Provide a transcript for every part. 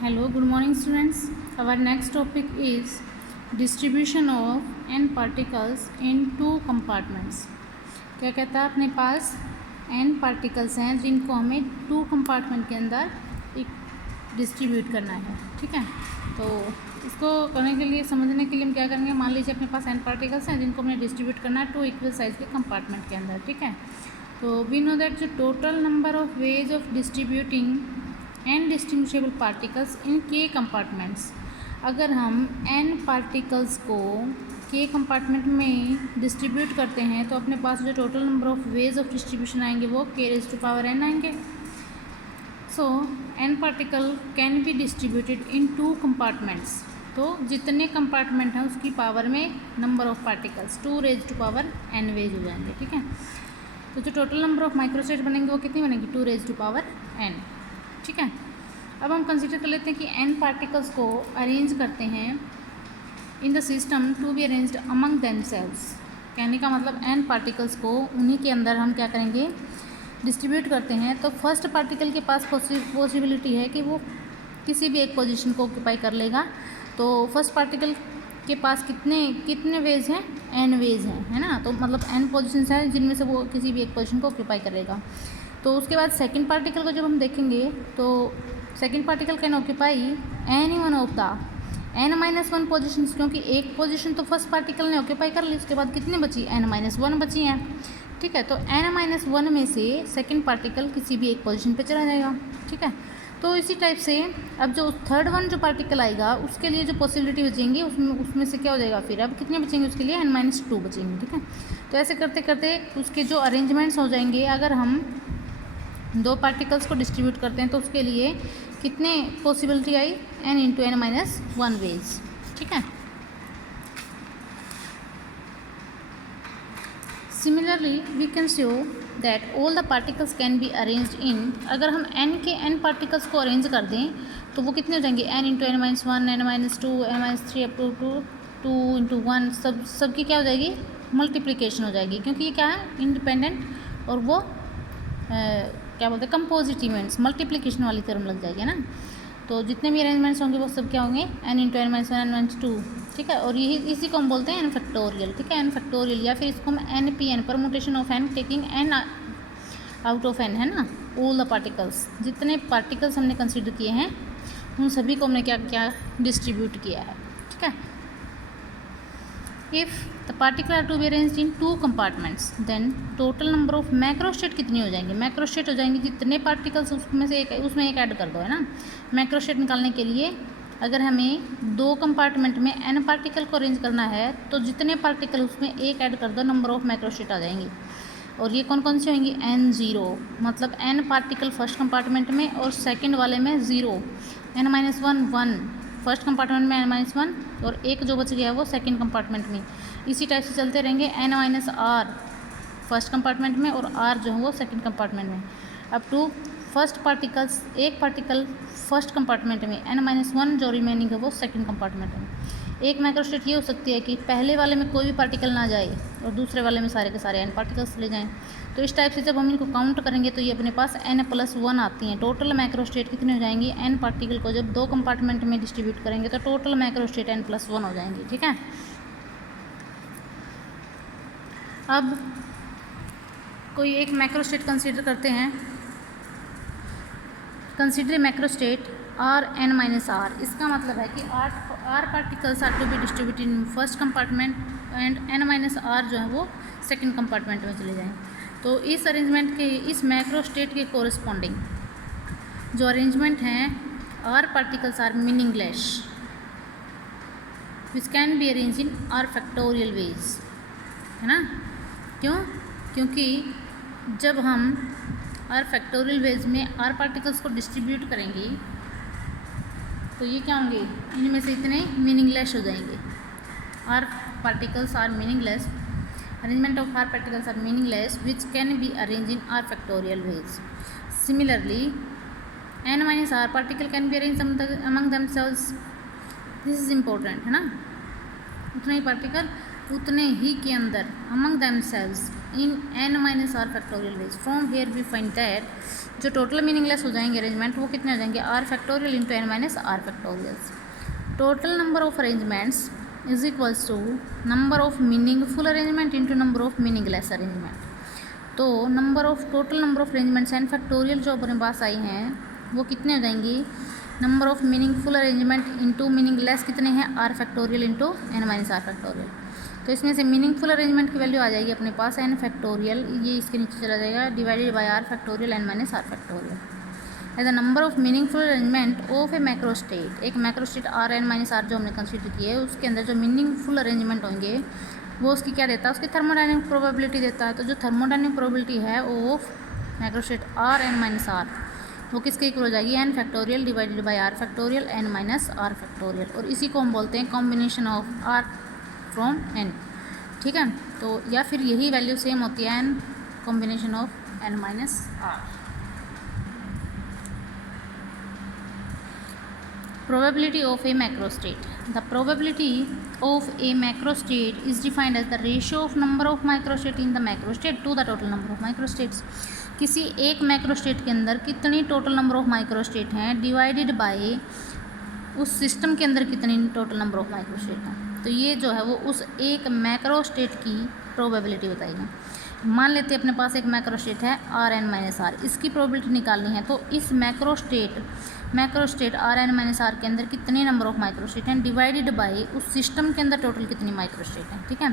Hello, good morning students. Our next topic is distribution of n particles in two compartments. क्या कहता है अपने पास n particles हैं जिनको हमें टू कंपार्टमेंट के अंदर एक डिस्ट्रीब्यूट करना है. ठीक है, तो इसको करने के लिए समझने के लिए हम क्या करेंगे. मान लीजिए अपने पास n पार्टिकल्स हैं जिनको हमें डिस्ट्रीब्यूट करना है टू इक्वल साइज के कंपार्टमेंट के अंदर. ठीक है, तो वी नो दैट जो total number of ways of distributing n distinguishable particles in k compartments. अगर हम n पार्टिकल्स को k कंपार्टमेंट में डिस्ट्रीब्यूट करते हैं तो अपने पास जो total number of ways of distribution आएंगे वो k⁻n आएंगे. सो n particle can be distributed in two compartments. तो जितने कंपार्टमेंट हैं उसकी पावर में number of particles 2⁻n veg हो जाएंगे. ठीक है, तो जो टोटल नंबर ऑफ माइक्रोस्टेट बनेंगे वो कितनी बनेगी 2⁻n. ठीक है, अब हम कंसीडर कर लेते हैं कि n पार्टिकल्स को अरेंज करते हैं in the system to be arranged among themselves. कहने का मतलब n पार्टिकल्स को उन्हीं के अंदर हम क्या करेंगे डिस्ट्रीब्यूट करते हैं. तो फर्स्ट पार्टिकल के पास पॉसिबिलिटी है कि वो किसी भी एक पोजीशन को ऑक्यूपाई कर लेगा. तो फर्स्ट पार्टिकल के पास कितने वेज हैं n वेज हैं, है ना. तो मतलब n पोजीशंस हैं जिनमें से वो किसी भी एक पोजीशन को ऑक्यूपाई करेगा. तो उसके बाद सेकंड पार्टिकल को जब हम देखेंगे तो second particle can occupy any one of the n-1 positions, क्योंकि एक पोजीशन तो फर्स्ट पार्टिकल ने ऑक्यूपाई कर ली. उसके बाद कितनी बची n-1 बची हैं. ठीक है, तो n-1 में से सेकंड पार्टिकल किसी भी एक पोजीशन पे चला जाएगा. ठीक है, तो इसी टाइप से अब जो थर्ड वन जो पार्टिकल आएगा उसके लिए जो पॉसिबिलिटी बचेंगी उसमें से क्या हो जाएगा, फिर अब कितने बचेंगे उसके लिए n-2 बचेंगे. ठीक है, तो ऐसे करते करते उसके जो अरेंजमेंट्स हो जाएंगे. अगर हम दो पार्टिकल्स को डिस्ट्रीब्यूट करते हैं तो उसके लिए कितने पॉसिबिलिटी आई n×n-1 वेज. ठीक है, similarly we can show that all the particles can be arranged in. अगर हम n के n पार्टिकल्स को अरेंज कर दें तो वो कितने हो जाएंगे n×n-1, n-2, n-3 up to 2 × 1. सबकी क्या हो जाएगी मल्टीप्लिकेशन हो जाएगी, क्योंकि ये क्या है इंडिपेंडेंट और वो क्या बोलते हैं कंपोजिट इवेंट्स, मल्टीप्लिकेशन वाली टर्म लग जाएगी ना. तो जितने भी अरेंजमेंट्स होंगे वो सब क्या होंगे n×n-1, n-2. ठीक है, और यही इसी को हम बोलते हैं n फैक्टोरियल. ठीक है, n फैक्टोरियल, या फिर इसको हम npn permutation of n taking n out of n, है ना. ऑल द पार्टिकल्स, जितने पार्टिकल्स हमने कंसिडर किए हैं उन सभी को हमने क्या क्या डिस्ट्रीब्यूट किया है. ठीक है, if the particle are to be arranged in two compartments then total number of macrostate कितनी हो जाएंगी. मैक्रोस्टेट हो जाएंगी जितने पार्टिकल्स उसमें एक ऐड कर दो, है ना. मैक्रोस्टेट निकालने के लिए अगर हमें दो कंपार्टमेंट में n पार्टिकल को अरेंज करना है तो जितने पार्टिकल उसमें एक ऐड कर दो नंबर ऑफ मैक्रोस्टेट आ जाएंगी. और ये कौन कौन सी होंगी n0, मतलब n पार्टिकल फर्स्ट कंपार्टमेंट में और सेकेंड वाले में 0, n-1 1 फर्स्ट कंपार्टमेंट में n-1 और एक जो बच गया है वो सेकंड कंपार्टमेंट में. इसी टाइप से चलते रहेंगे n-r फर्स्ट कंपार्टमेंट में और r जो है वो सेकंड कंपार्टमेंट में अप टू फर्स्ट पार्टिकल्स. एक पार्टिकल फर्स्ट कंपार्टमेंट में n-1 जो रिमेनिंग है वो सेकंड कंपार्टमेंट में. एक मैक्रोस्टेट ये हो सकती है कि पहले वाले में कोई भी पार्टिकल ना जाए और दूसरे वाले में सारे के सारे n पार्टिकल्स ले जाएँ. तो इस टाइप से जब हम इनको काउंट करेंगे तो ये अपने पास n+1 आती हैं. टोटल मैक्रोस्टेट कितनी हो जाएंगी, n पार्टिकल को जब दो कंपार्टमेंट में डिस्ट्रीब्यूट करेंगे तो टोटल मैक्रोस्टेट n+1 हो जाएंगी. ठीक है, अब कोई एक मैक्रोस्टेट कंसीडर करते हैं. Consider macrostate r(n-r). इसका मतलब है कि r particles are to be distributed in first compartment and n-r जो है वो सेकंड कंपार्टमेंट में चले जाएँ. तो इस अरेंजमेंट के इस मैक्रोस्टेट के कोरिस्पॉन्डिंग जो अरेंजमेंट हैं r particles are meaningless which can be arrange in r factorial ways, है ना. क्यों, क्योंकि जब हम r फैक्टोरियल वेज में r पार्टिकल्स को डिस्ट्रीब्यूट करेंगे तो ये क्या होंगे, इनमें से इतने मीनिंगलेस हो जाएंगे. r particles are meaningless, arrangement of r particles are meaningless which can be arranged in r factorial ways. Similarly, n-r particle can be arranged among themselves. This is important, है ना. उतने ही पार्टिकल उतने ही के अंदर among themselves in n minus are factorial ways. From here we find that जो total meaningless हो जाएंगे arrangement वो कितने हो जाएंगे, r factorial into n minus r factorials. Total number of arrangements is equals to number of meaningful arrangement into number of meaningless arrangement. तो total number of arrangements n factorial जो अपने पास आई हैं वो कितने हो जाएंगी, number of meaningful arrangement into meaningless कितने हैं, R factorial into N minus are factorial. तो इसमें से मीनिंगफुल अरेंजमेंट की वैल्यू आ जाएगी अपने पास एन फैक्टोरियल, ये इसके नीचे चला जाएगा, divided by are factorial N minus are factorial. As a number of meaningful arrangement of a macrostate, एक macrostate are N minus r जो हमने कंसीडर किया है उसके अंदर जो मीनिंगफुल अरेंजमेंट होंगे वो उसकी क्या देता है, उसकी थर्मोडायनेमिक प्रोबेबिलिटी देता है। तो जो थर्मोडायनेमिक प्रोबेबिलिटी है of macrostate are N minus R वो किसके इक्वल हो जाएगी, N factorial divided by are factorial N minus are factorial. और इसी को हम बोलते हैं combination of R from N, ठीक है। तो या फिर यही वैल्यू सेम होती है N combination of N minus R. Probability of a macrostate. The probability of a macrostate is defined as the ratio of number of microstate in the macrostate to the total number of microstates. किसी एक macrostate के अंदर कितनी total number of microstate हैं divided by उस system के अंदर कितनी टोटल नंबर ऑफ माइक्रोस्टेट हैं। तो ये जो है वो उस एक मैक्रोस्टेट की प्रोबेबिलिटी बताएगा। मान लेते हैं अपने पास एक मैक्रोस्टेट है आर एन माइनस आर, इसकी प्रोबेबिलिटी निकालनी है। तो इस macrostate are N minus R के अंदर कितने नंबर ऑफ माइक्रोस्टेट हैं डिवाइडेड बाय उस सिस्टम के अंदर टोटल कितनी माइक्रोस्टेट हैं, ठीक है।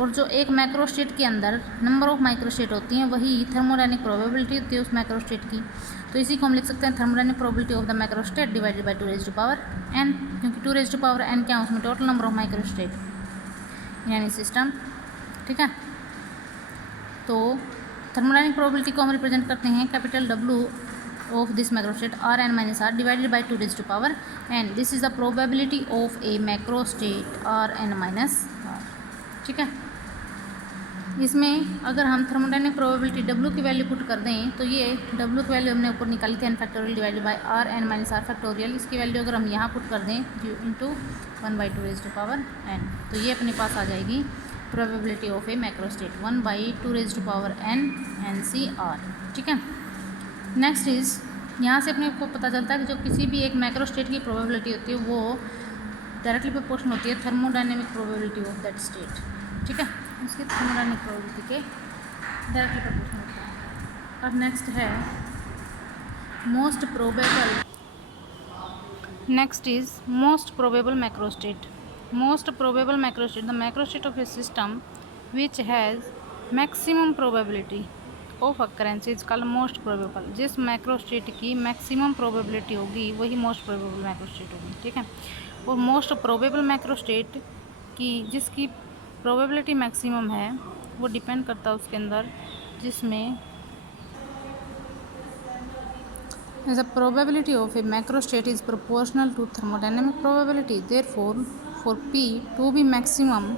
और जो एक मैक्रोस्टेट के अंदर नंबर ऑफ माइक्रोस्टेट होती हैं वही थर्मोडायनेमिक प्रोबेबिलिटी होती है उस मैक्रोस्टेट की। तो इसी को हम लिख सकते हैं thermodynamic probability of the macrostate divided by 2 raise to power n, क्योंकि 2 रेज़ टू पावर n क्या है उसमें टोटल नंबर ऑफ माइक्रोस्टेट यानी सिस्टम, ठीक है। तो थर्मोडायनेमिक प्रोबेबिलिटी को हम रिप्रेजेंट करते हैं capital W of this macrostate r n minus r divided by 2 raised to power n. This is the probability of a macrostate r n minus r, ठीक है। इसमें अगर हम थर्मोडायनेमिक प्रोबेबिलिटी W की वैल्यू पुट कर दें तो ये W की वैल्यू हमने ऊपर निकाली थी n factorial divided by r n minus r factorial, इसकी वैल्यू अगर हम यहाँ पुट कर दें into 1/2 raise to power n, तो ये अपने पास आ जाएगी probability of a macrostate 1/2 raise to power n NCR, ठीक है। नेक्स्ट इज़ यहाँ से अपने को पता चलता है कि जो किसी भी एक मैक्रोस्टेट की प्रोबेबिलिटी होती है वो डायरेक्टली प्रोपोर्शनल होती है thermodynamic probability of that state, ठीक है। उसकी थर्मोडायनेमिक प्रोबेबिलिटी के डायरेक्टली प्रोपोर्शनल होता है। अब नेक्स्ट है most probable, next is most probable macrostate. Most probable macrostate, the macrostate of A system which has maximum probability of occurrence is called most probable. जिस macrostate की maximum probability होगी वही most probable macrostate होगी, ठीक है। और most probable macrostate की जिसकी प्रोबेबिलिटी मैक्सिमम है वो डिपेंड करता है उसके अंदर जिसमें as a probability of a macrostate is proportional to thermodynamic probability, therefore for P to be maximum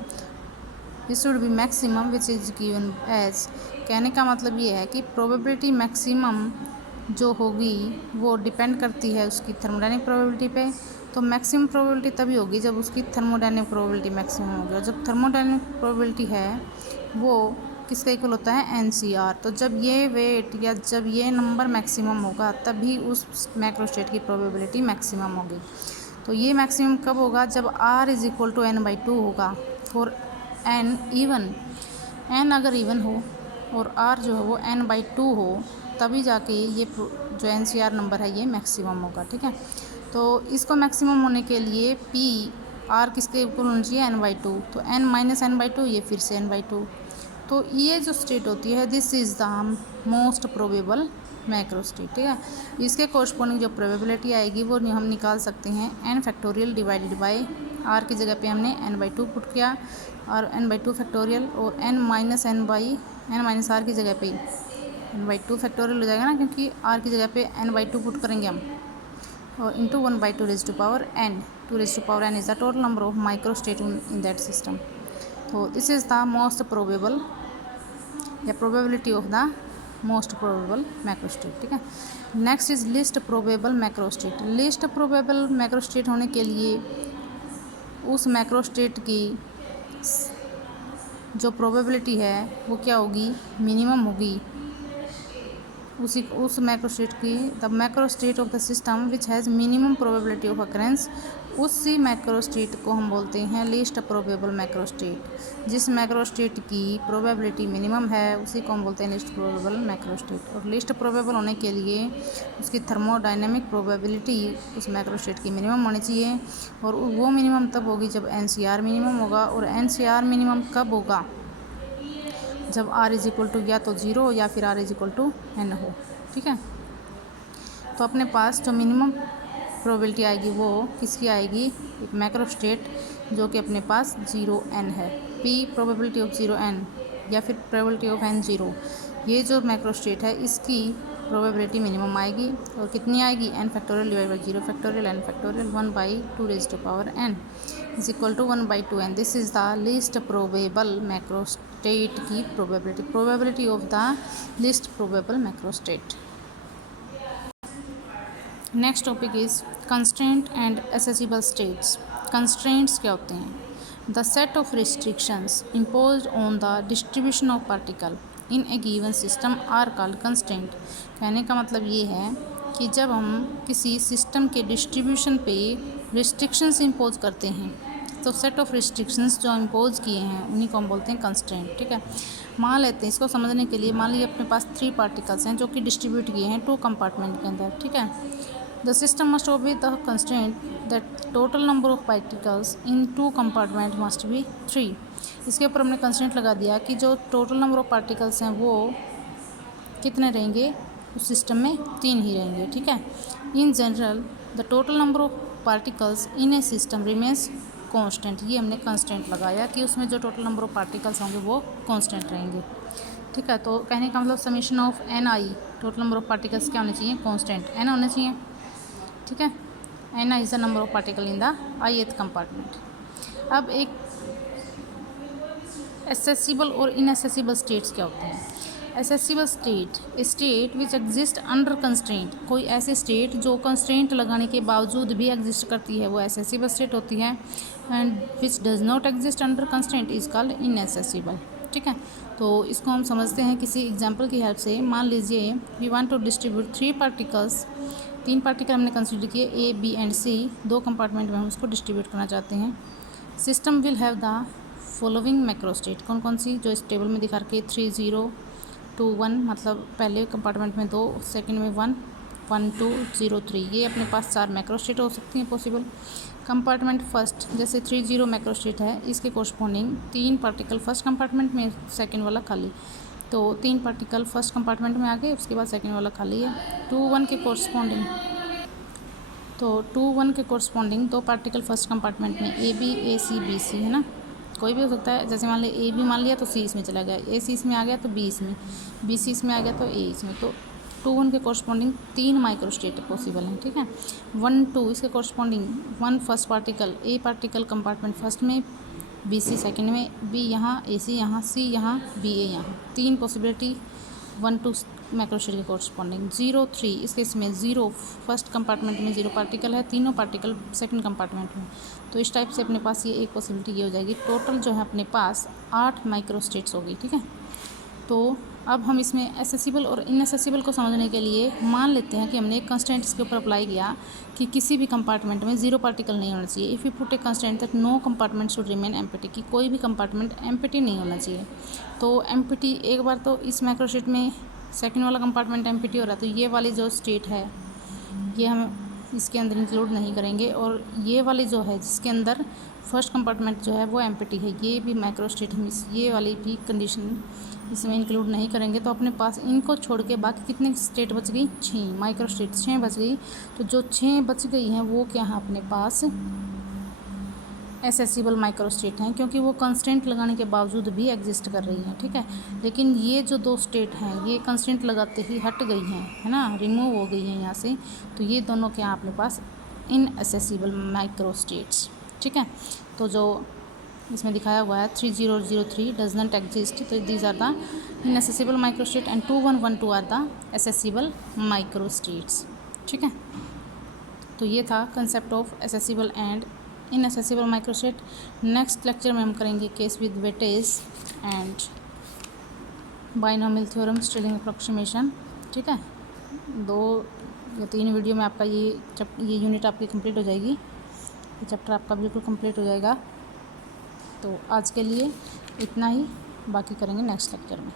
this should be maximum which is given as. कहने का मतलब ये है कि प्रोबेबिलिटी मैक्सिमम जो होगी वो डिपेंड करती है उसकी थर्मोडायनेमिक प्रोबेबिलिटी पे। तो मैक्सिमम प्रोबेबिलिटी तभी होगी जब उसकी थर्मोडायनेमिक प्रोबेबिलिटी मैक्सिमम होगी, और जब थर्मोडायनेमिक प्रोबेबिलिटी है वो किसका इक्वल होता है NCR। तो जब ये वेट या जब ये नंबर मैक्सिमम होगा तभी उस मैक्रोस्टेट की प्रोबेबिलिटी मैक्सिमम होगी। तो ये मैक्सिमम कब होगा, जब R is equal to n/2 होगा फॉर n इवन, n अगर इवन हो और r जो है वो n/2 हो तभी जाके ये जो NCR नंबर है ये मैक्सिमम होगा, ठीक है। तो इसको मैक्सिमम होने के लिए P R किसके इक्वल होना चाहिए n/2, तो n माइनस n/2 ये फिर से n/2। तो ये जो स्टेट होती है this is the most probable macrostate, ठीक है। इसके कोरस्पॉन्डिंग जो प्रोबेबिलिटी आएगी वो हम निकाल सकते हैं n factorial divided by r की जगह पे हमने n/2 पुट किया और n/2 फैक्टोरियल, और n माइनस r की जगह पे n/2 फैक्टोरियल हो जाएगा ना, क्योंकि r की जगह पे n/2 पुट करेंगे हम, और into 1/2 raise to power n, 2 raise to power n is the total number of microstate in that system. तो this is the most probable या probability of the most probable macrostate, ठीक है। Next is least probable macrostate. Least probable macrostate होने के लिए उस macrostate की जो प्रोबेबिलिटी है वो क्या होगी, मिनिमम होगी उस मैक्रो स्टेट की। The macro state of the system which has minimum probability of occurrence, उसी मैक्रो स्टेट को हम बोलते हैं लीस्ट प्रोबेबल मैक्रो स्टेट। जिस मैक्रो स्टेट की प्रोबेबिलिटी मिनिमम है उसी को हम बोलते हैं लीस्ट प्रोबेबल मैक्रो स्टेट। और लीस्ट प्रोबेबल होने के लिए उसकी थर्मोडायनेमिक प्रोबेबिलिटी उस मैक्रो स्टेट की मिनिमम होनी चाहिए, और वो मिनिमम तब होगी जब NCR मिनिमम होगा। और NCR मिनिमम कब होगा, जब R इज इक्वल टू या तो 0 या फिर R is equal to n हो। ठीक है, तो अपने पास जो मिनिमम प्रोबेबिलिटी आएगी वो किसकी आएगी, एक मैक्रो स्टेट जो कि अपने पास 0n है, P प्रोबेबिलिटी ऑफ 0n या फिर प्रोबेबिलिटी ऑफ n 0। ये जो मैक्रो स्टेट है इसकी प्रोबेबिलिटी मिनिमम आएगी, और कितनी आएगी, n factorial divide by 0 factorial n factorial 1/2 raise to power n is equal to 1/2n। This is the least probable macro state की probability of the least probable macro state. Next topic is constraint and accessible states. Constraints क्या होते हैं, the set of restrictions imposed on the distribution of particle in a given system are called constraint. कहने का मतलब ये है कि जब हम किसी सिस्टम के डिस्ट्रीब्यूशन पे रिस्ट्रिक्शंस इम्पोज करते हैं तो सेट ऑफ रिस्ट्रिक्शंस जो इम्पोज किए हैं उन्हीं को हम बोलते हैं कंस्ट्रेंट। ठीक है, मान लेते हैं इसको समझने के लिए, मान लीजिए अपने पास 3 पार्टिकल्स हैं जो कि डिस्ट्रीब्यूट किए हैं 2 कंपार्टमेंट के अंदर। ठीक है, the system must obey the constraint that total number of particles in 2 compartment must be 3। इसके ऊपर हमने कंस्ट्रेंट लगा दिया कि जो टोटल नंबर ऑफ पार्टिकल्स हैं वो कितने रहेंगे, उस सिस्टम में 3 ही रहेंगे। ठीक है, in general the total number of particles in A system remains constant. ये हमने कंस्टेंट लगाया कि उसमें जो टोटल नंबर ऑफ पार्टिकल्स होंगे वो कांस्टेंट रहेंगे। ठीक है, तो कहने का मतलब summation of NI total number of particles क्या होने चाहिए, कांस्टेंट n होने चाहिए। ठीक है, NI is the number of particle in the ith compartment. अब एक एक्सेसिबल और इनएक्सेसिबल स्टेट्स क्या होते हैं। Accessible state which exist under constraint, कोई ऐसी स्टेट जो कंस्ट्रेंट लगाने के बावजूद भी एग्जिस्ट करती है वो एक्सेसिबल स्टेट होती है। And which does not exist under constraint is called inaccessible. ठीक है, तो इसको हम समझते हैं किसी एग्जांपल की हेल्प से। मान लीजिए we want to distribute 3 particles, 3 particle हमने कंसिडर किए A, B and C, 2 compartment में हम उसको डिस्ट्रीब्यूट करना चाहते हैं। System will have the following macro state, कौन कौन सी, जो इस टेबल में दिखा रखी है 3 0 2 1, मतलब पहले कंपार्टमेंट में 2, सेकंड में 1 1 2 0 3। ये अपने पास 4 मैक्रो स्टेट हो सकती हैं पॉसिबल। कंपार्टमेंट फर्स्ट जैसे 3 0 मैक्रो स्टेट है, इसके कोरस्पॉन्डिंग 3 पार्टिकल फर्स्ट कंपार्टमेंट में, सेकंड वाला खाली, तो 3 पार्टिकल फर्स्ट कंपार्टमेंट में आ गए, उसके बाद सेकंड वाला खाली है। 2 1 के कोरस्पॉन्डिंग, तो 2 1 के कोरस्पॉन्डिंग 2 पार्टिकल फर्स्ट कंपार्टमेंट में AB AC BC है ना, कोई भी हो सकता है। जैसे मान लिया A भी मान लिया तो C इसमें चला गया, AC इसमें आ गया तो B इसमें, BC इसमें आ गया तो A इसमें। तो 2 1 के कोरस्पॉन्डिंग 3 माइक्रो स्टेट पॉसिबल हैं। ठीक है, 1 2 इसके corresponding 1 first particle, A particle compartment first में, BC सेकंड में, B यहाँ, AC यहाँ, C यहाँ, BA यहाँ, 3 पॉसिबिलिटी 1 2 मैक्रो स्टेट के कोरस्पॉन्डिंग। 0 3 इस केस में 0 फर्स्ट कंपार्टमेंट में 0 पार्टिकल है, तीनों पार्टिकल सेकंड कंपार्टमेंट में, तो इस टाइप से अपने पास ये एक पॉसिबिलिटी ये हो जाएगी। टोटल जो है अपने पास 8 माइक्रो स्टेट्स होगी। ठीक है, तो अब हम इसमें एक्सेसिबल और इनएक्सेसिबल को समझने के लिए मान लेते हैं कि हमने एक कंस्टेंट इसके ऊपर अप्लाई किया कि किसी भी कंपार्टमेंट में 0 पार्टिकल नहीं होना चाहिए। If you put a constant that no compartment should remain empty, कि कोई भी कंपार्टमेंट एम्प्टी नहीं होना चाहिए। तो एम्प्टी एक बार तो इस मैक्रो स्टेट में सेकंड वाला कंपार्टमेंट एम्प्टी हो रहा है, तो ये वाली जो स्टेट है ये हम इसके अंदर इंक्लूड नहीं करेंगे, और ये वाली जो है जिसके अंदर फर्स्ट कंपार्टमेंट जो है वो एम्प्टी है, ये भी माइक्रो स्टेट हम ये वाली भी कंडीशन इसमें इंक्लूड नहीं करेंगे। तो अपने पास इनको छोड़ के बाकी कितने स्टेट बच गई, 6 माइक्रो स्टेट 6 बच गई। तो जो 6 बच गई हैं वो क्या है अपने पास एक्सेसिबल माइक्रो स्टेट हैं, क्योंकि वो कंस्टेंट लगाने के बावजूद भी एग्जिस्ट कर रही हैं। ठीक है, लेकिन ये जो 2 स्टेट हैं ये कंस्टेंट लगाते ही हट गई हैं, है ना, रिमूव हो गई हैं यहाँ से, तो ये दोनों क्या हैं अपने पास इनएक्सेसिबल माइक्रो स्टेट्स। ठीक है, तो जो इसमें दिखाया हुआ है 3 0 0 3 डज नॉट एग्जिस्ट, तो these are the inaccessible micro state and 2 1 1 2 are the accessible micro states. ठीक है, तो ये था concept of accessible and inaccessible microstate. Next lecture में हम करेंगे case with weightage and binomial theorem, Stirling approximation. ठीक है, 2 या 3 वीडियो में आपका ये यूनिट आपकी कंप्लीट हो जाएगी, ये चैप्टर आपका बिल्कुल कंप्लीट हो जाएगा। तो आज के लिए इतना ही, बाकी करेंगे नेक्स्ट लेक्चर में।